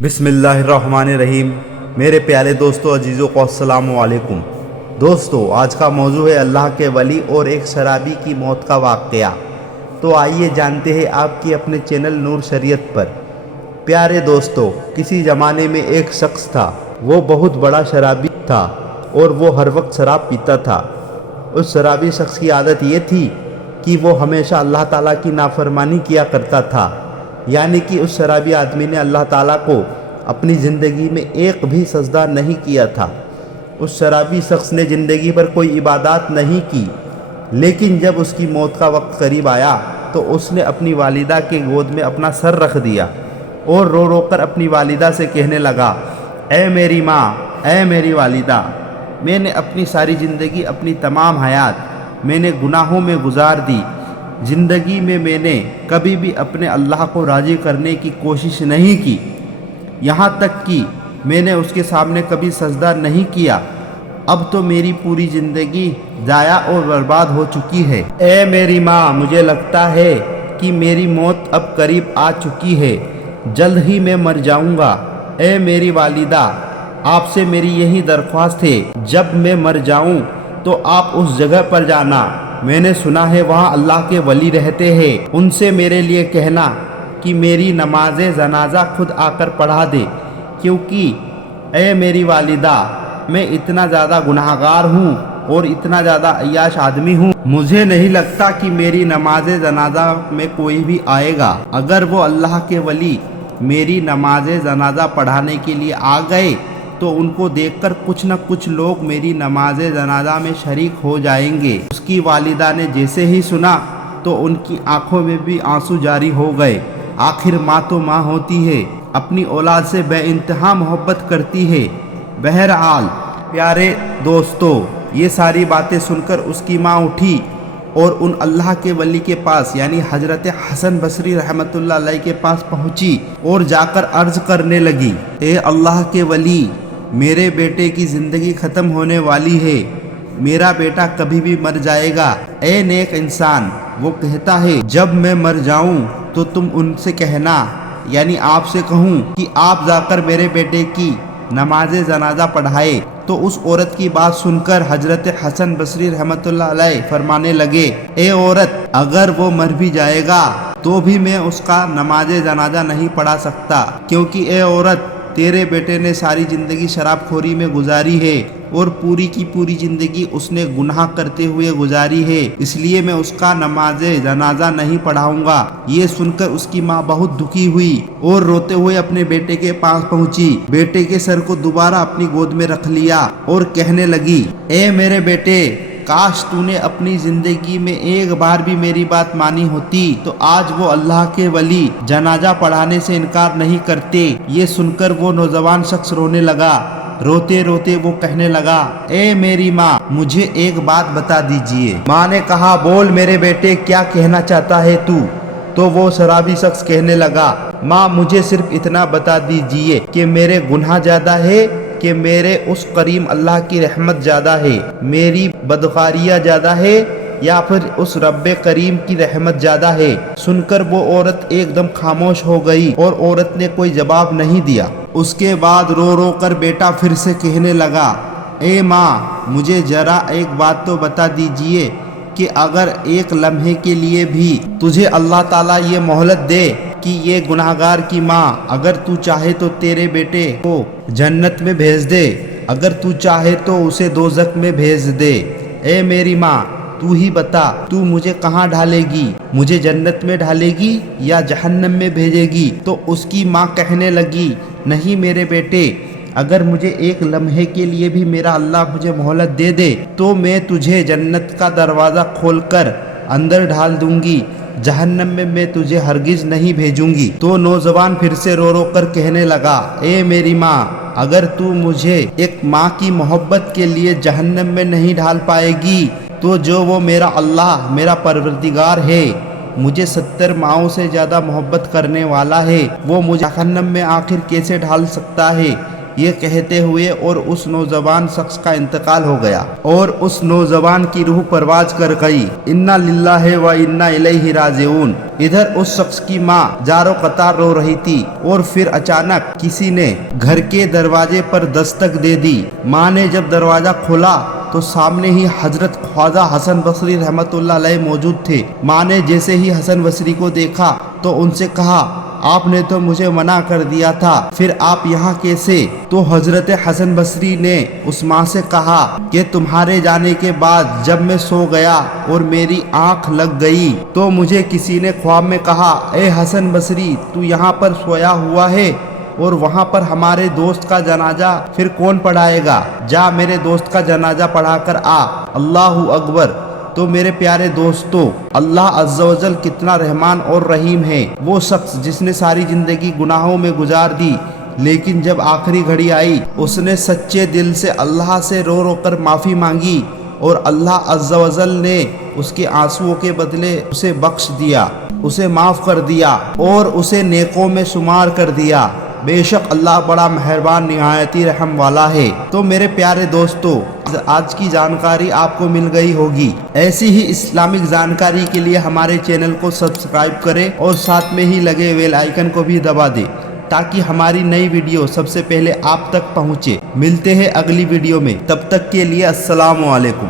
بسم اللہ الرحمن الرحیم۔ میرے پیارے دوستو عزیزوں کو السلام علیکم۔ دوستو آج کا موضوع ہے اللہ کے ولی اور ایک شرابی کی موت کا واقعہ۔ تو آئیے جانتے ہیں آپ کی اپنے چینل نور شریعت پر۔ پیارے دوستو، کسی زمانے میں ایک شخص تھا، وہ بہت بڑا شرابی تھا اور وہ ہر وقت شراب پیتا تھا۔ اس شرابی شخص کی عادت یہ تھی کہ وہ ہمیشہ اللہ تعالیٰ کی نافرمانی کیا کرتا تھا، یعنی کہ اس شرابی آدمی نے اللہ تعالیٰ کو اپنی زندگی میں ایک بھی سجدہ نہیں کیا تھا۔ اس شرابی شخص نے زندگی پر کوئی عبادات نہیں کی، لیکن جب اس کی موت کا وقت قریب آیا تو اس نے اپنی والدہ کے گود میں اپنا سر رکھ دیا اور رو رو کر اپنی والدہ سے کہنے لگا، اے میری ماں، اے میری والدہ، میں نے اپنی ساری زندگی، اپنی تمام حیات میں نے گناہوں میں گزار دی۔ زندگی میں میں نے کبھی بھی اپنے اللہ کو راضی کرنے کی کوشش نہیں کی، یہاں تک کہ میں نے اس کے سامنے کبھی سجدہ نہیں کیا۔ اب تو میری پوری زندگی ضائع اور برباد ہو چکی ہے۔ اے میری ماں، مجھے لگتا ہے کہ میری موت اب قریب آ چکی ہے، جلد ہی میں مر جاؤں گا۔ اے میری والدہ، آپ سے میری یہی درخواست ہے، جب میں مر جاؤں تو آپ اس جگہ پر جانا، میں نے سنا ہے وہاں اللہ کے ولی رہتے ہیں، ان سے میرے لیے کہنا کہ میری نماز جنازہ خود آ کر پڑھا دے، کیونکہ اے میری والدہ، میں اتنا زیادہ گناہگار ہوں اور اتنا زیادہ عیاش آدمی ہوں، مجھے نہیں لگتا کہ میری نماز جنازہ میں کوئی بھی آئے گا۔ اگر وہ اللہ کے ولی میری نماز جنازہ پڑھانے کے لیے آ گئے تو ان کو دیکھ کر کچھ نہ کچھ لوگ میری نماز جنازہ میں شریک ہو جائیں گے۔ اس کی والدہ نے جیسے ہی سنا تو ان کی آنکھوں میں بھی آنسو جاری ہو گئے۔ آخر ماں تو ماں ہوتی ہے، اپنی اولاد سے بے انتہا محبت کرتی ہے۔ بہرحال پیارے دوستو، یہ ساری باتیں سن کر اس کی ماں اٹھی اور ان اللہ کے ولی کے پاس یعنی حضرت حسن بصری رحمۃ اللہ علیہ کے پاس پہنچی اور جا کر عرض کرنے لگی، اے اللہ کے ولی، میرے بیٹے کی زندگی ختم ہونے والی ہے، میرا بیٹا کبھی بھی مر جائے گا۔ اے نیک انسان، وہ کہتا ہے جب میں مر جاؤں تو تم ان سے کہنا، یعنی آپ سے کہوں کہ آپ جا کر میرے بیٹے کی نماز جنازہ پڑھائے۔ تو اس عورت کی بات سن کر حضرت حسن بصری رحمۃ اللہ علیہ فرمانے لگے، اے عورت، اگر وہ مر بھی جائے گا تو بھی میں اس کا نماز جنازہ نہیں پڑھا سکتا، کیونکہ اے عورت، تیرے بیٹے نے ساری زندگی شراب خوری میں گزاری ہے اور پوری کی پوری زندگی اس نے گناہ کرتے ہوئے گزاری ہے، اس لیے میں اس کا نماز جنازہ نہیں پڑھاؤں گا۔ یہ سن کر اس کی ماں بہت دکھی ہوئی اور روتے ہوئے اپنے بیٹے کے پاس پہنچی، بیٹے کے سر کو دوبارہ اپنی گود میں رکھ لیا اور کہنے لگی، اے میرے بیٹے، کاش تو نے اپنی زندگی میں ایک بار بھی میری بات مانی ہوتی تو آج وہ اللہ کے ولی جنازہ پڑھانے سے انکار نہیں کرتے۔ یہ سن کر وہ نوجوان شخص رونے لگا، روتے روتے وہ کہنے لگا، اے میری ماں، مجھے ایک بات بتا دیجئے۔ ماں نے کہا، بول میرے بیٹے، کیا کہنا چاہتا ہے تو وہ شرابی شخص کہنے لگا، ماں، مجھے صرف اتنا بتا دیجئے کہ میرے گناہ زیادہ ہے کہ میرے اس کریم اللہ کی رحمت زیادہ ہے، میری بدکاریاں زیادہ ہے یا پھر اس رب کریم کی رحمت زیادہ ہے۔ سن کر وہ عورت ایک دم خاموش ہو گئی اور عورت نے کوئی جواب نہیں دیا۔ اس کے بعد رو رو کر بیٹا پھر سے کہنے لگا، اے ماں، مجھے ذرا ایک بات تو بتا دیجئے کہ اگر ایک لمحے کے لیے بھی تجھے اللہ تعالیٰ یہ مہلت دے کہ یہ گناہگار کی ماں، اگر تو چاہے تو تیرے بیٹے کو جنت میں بھیج دے، اگر تو چاہے تو اسے دوزخ میں بھیج دے، اے میری ماں، تو ہی بتا، تو مجھے کہاں ڈالے گی؟ مجھے جنت میں ڈالے گی یا جہنم میں بھیجے گی؟ تو اس کی ماں کہنے لگی، نہیں میرے بیٹے، اگر مجھے ایک لمحے کے لیے بھی میرا اللہ مجھے مہلت دے دے تو میں تجھے جنت کا دروازہ کھول کر اندر ڈال دوں گی، جہنم میں میں تجھے ہرگز نہیں بھیجوں گی۔ تو نوجوان پھر سے رو رو کر کہنے لگا، اے میری ماں، اگر تو مجھے ایک ماں کی محبت کے لیے جہنم میں نہیں ڈال پائے گی تو جو وہ میرا اللہ، میرا پروردگار ہے، مجھے 70 ماؤں سے زیادہ محبت کرنے والا ہے، وہ مجھے جہنم میں آخر کیسے ڈال سکتا ہے؟ یہ کہتے ہوئے اور اس نوجوان شخص کا انتقال ہو گیا اور اس نوجوان کی روح پرواز کر گئی۔ انا للہ و انا الیہ راجعون۔ ادھر اس شخص کی ماں جارو قطار رو رہی تھی اور پھر اچانک کسی نے گھر کے دروازے پر دستک دے دی۔ ماں نے جب دروازہ کھولا تو سامنے ہی حضرت خواجہ حسن بصری رحمت اللہ علیہ موجود تھے۔ ماں نے جیسے ہی حسن بصری کو دیکھا تو ان سے کہا، آپ نے تو مجھے منع کر دیا تھا، پھر آپ یہاں کیسے؟ تو حضرت حسن بصری نے اس ماں سے کہا کہ تمہارے جانے کے بعد جب میں سو گیا اور میری آنکھ لگ گئی تو مجھے کسی نے خواب میں کہا، اے حسن بصری تو یہاں پر سویا ہوا ہے اور وہاں پر ہمارے دوست کا جنازہ پھر کون پڑھائے گا؟ جا میرے دوست کا جنازہ پڑھا کر آ۔ اللہ اکبر۔ تو میرے پیارے دوستو، اللہ عز و جل کتنا رحمان اور رحیم ہے۔ وہ شخص جس نے ساری زندگی گناہوں میں گزار دی، لیکن جب آخری گھڑی آئی اس نے سچے دل سے اللہ سے رو رو کر معافی مانگی اور اللہ عز و جل نے اس کے آنسوؤں کے بدلے اسے بخش دیا، اسے معاف کر دیا اور اسے نیکوں میں شمار کر دیا۔ بے شک اللہ بڑا مہربان نہایتی رحم والا ہے۔ تو میرے پیارے دوستو، آج کی جانکاری آپ کو مل گئی ہوگی۔ ایسی ہی اسلامک جانکاری کے لیے ہمارے چینل کو سبسکرائب کریں اور ساتھ میں ہی لگے بیل آئیکن کو بھی دبا دیں تاکہ ہماری نئی ویڈیو سب سے پہلے آپ تک پہنچے۔ ملتے ہیں اگلی ویڈیو میں، تب تک کے لیے السلام علیکم۔